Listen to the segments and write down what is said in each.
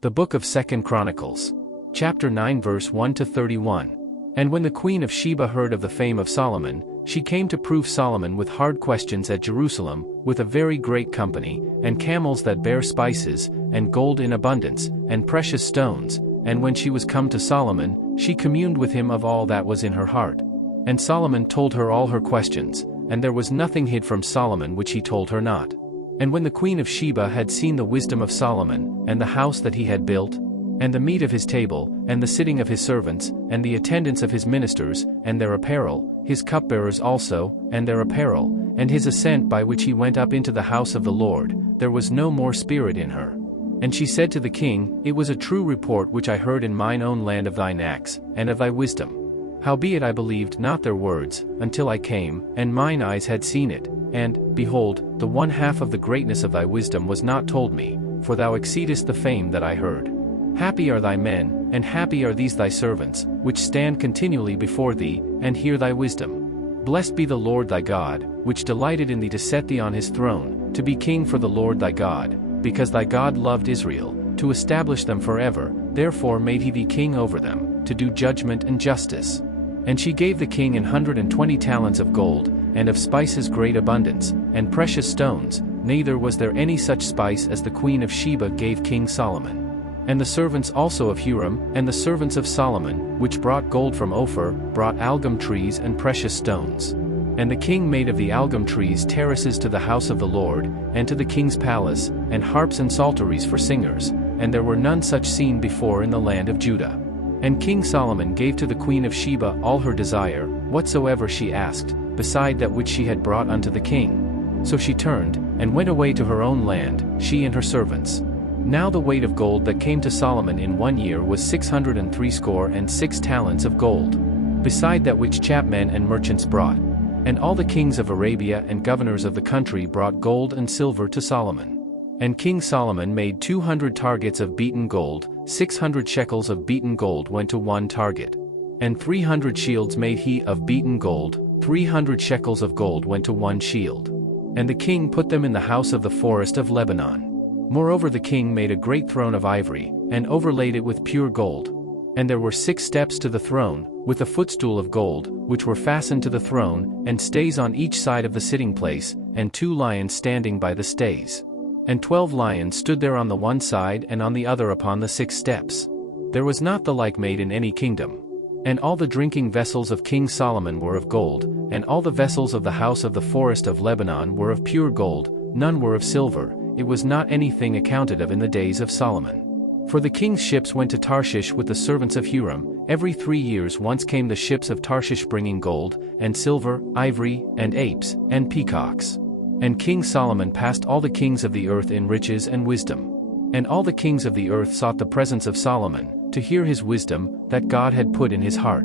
The book of 2 Chronicles. Chapter 9 verse 1 to 31. And when the queen of Sheba heard of the fame of Solomon, she came to prove Solomon with hard questions at Jerusalem, with a very great company, and camels that bear spices, and gold in abundance, and precious stones. And when she was come to Solomon, she communed with him of all that was in her heart. And Solomon told her all her questions, and there was nothing hid from Solomon which he told her not. And when the queen of Sheba had seen the wisdom of Solomon, and the house that he had built, and the meat of his table, and the sitting of his servants, and the attendance of his ministers, and their apparel, his cupbearers also, and their apparel, and his ascent by which he went up into the house of the Lord, there was no more spirit in her. And she said to the king, It was a true report which I heard in mine own land of thine acts, and of thy wisdom. Howbeit I believed not their words, until I came, and mine eyes had seen it, and, behold, the one half of the greatness of thy wisdom was not told me, for thou exceedest the fame that I heard. Happy are thy men, and happy are these thy servants, which stand continually before thee, and hear thy wisdom. Blessed be the Lord thy God, which delighted in thee to set thee on his throne, to be king for the Lord thy God, because thy God loved Israel, to establish them forever, therefore made he thee king over them, to do judgment and justice. And she gave the king 120 talents of gold, and of spices great abundance, and precious stones, neither was there any such spice as the queen of Sheba gave King Solomon. And the servants also of Huram, and the servants of Solomon, which brought gold from Ophir, brought algum trees and precious stones. And the king made of the algum trees terraces to the house of the Lord, and to the king's palace, and harps and psalteries for singers, and there were none such seen before in the land of Judah. And King Solomon gave to the queen of Sheba all her desire, whatsoever she asked, beside that which she had brought unto the king. So she turned, and went away to her own land, she and her servants. Now the weight of gold that came to Solomon in 1 year was 666 talents of gold, beside that which chapmen and merchants brought. And all the kings of Arabia and governors of the country brought gold and silver to Solomon. And King Solomon made 200 targets of beaten gold, 600 shekels of beaten gold went to one target. And 300 shields made he of beaten gold, 300 shekels of gold went to one shield. And the king put them in the house of the forest of Lebanon. Moreover the king made a great throne of ivory, and overlaid it with pure gold. And there were 6 steps to the throne, with a footstool of gold, which were fastened to the throne, and stays on each side of the sitting place, and 2 lions standing by the stays. And 12 lions stood there on the one side and on the other upon the 6 steps. There was not the like made in any kingdom. And all the drinking vessels of King Solomon were of gold, and all the vessels of the house of the forest of Lebanon were of pure gold, none were of silver, it was not anything accounted of in the days of Solomon. For the king's ships went to Tarshish with the servants of Huram, every 3 years once came the ships of Tarshish bringing gold, and silver, ivory, and apes, and peacocks. And King Solomon passed all the kings of the earth in riches and wisdom. And all the kings of the earth sought the presence of Solomon, to hear his wisdom, that God had put in his heart.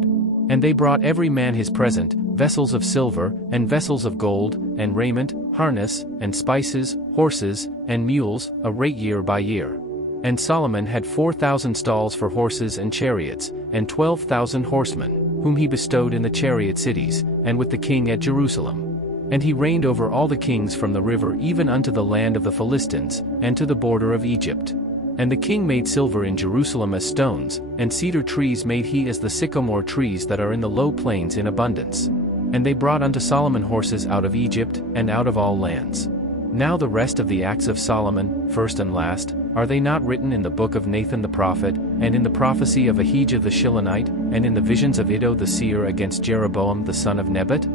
And they brought every man his present, vessels of silver, and vessels of gold, and raiment, harness, and spices, horses, and mules, a rate year by year. And Solomon had 4,000 stalls for horses and chariots, and 12,000 horsemen, whom he bestowed in the chariot cities, and with the king at Jerusalem. And he reigned over all the kings from the river even unto the land of the Philistines, and to the border of Egypt. And the king made silver in Jerusalem as stones, and cedar trees made he as the sycamore trees that are in the low plains in abundance. And they brought unto Solomon horses out of Egypt, and out of all lands. Now the rest of the acts of Solomon, first and last, are they not written in the book of Nathan the prophet, and in the prophecy of Ahijah the Shilonite, and in the visions of Iddo the seer against Jeroboam the son of Nebat?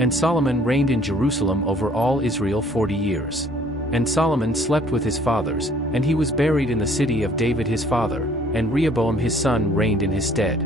And Solomon reigned in Jerusalem over all Israel 40 years. And Solomon slept with his fathers, and he was buried in the city of David his father, and Rehoboam his son reigned in his stead.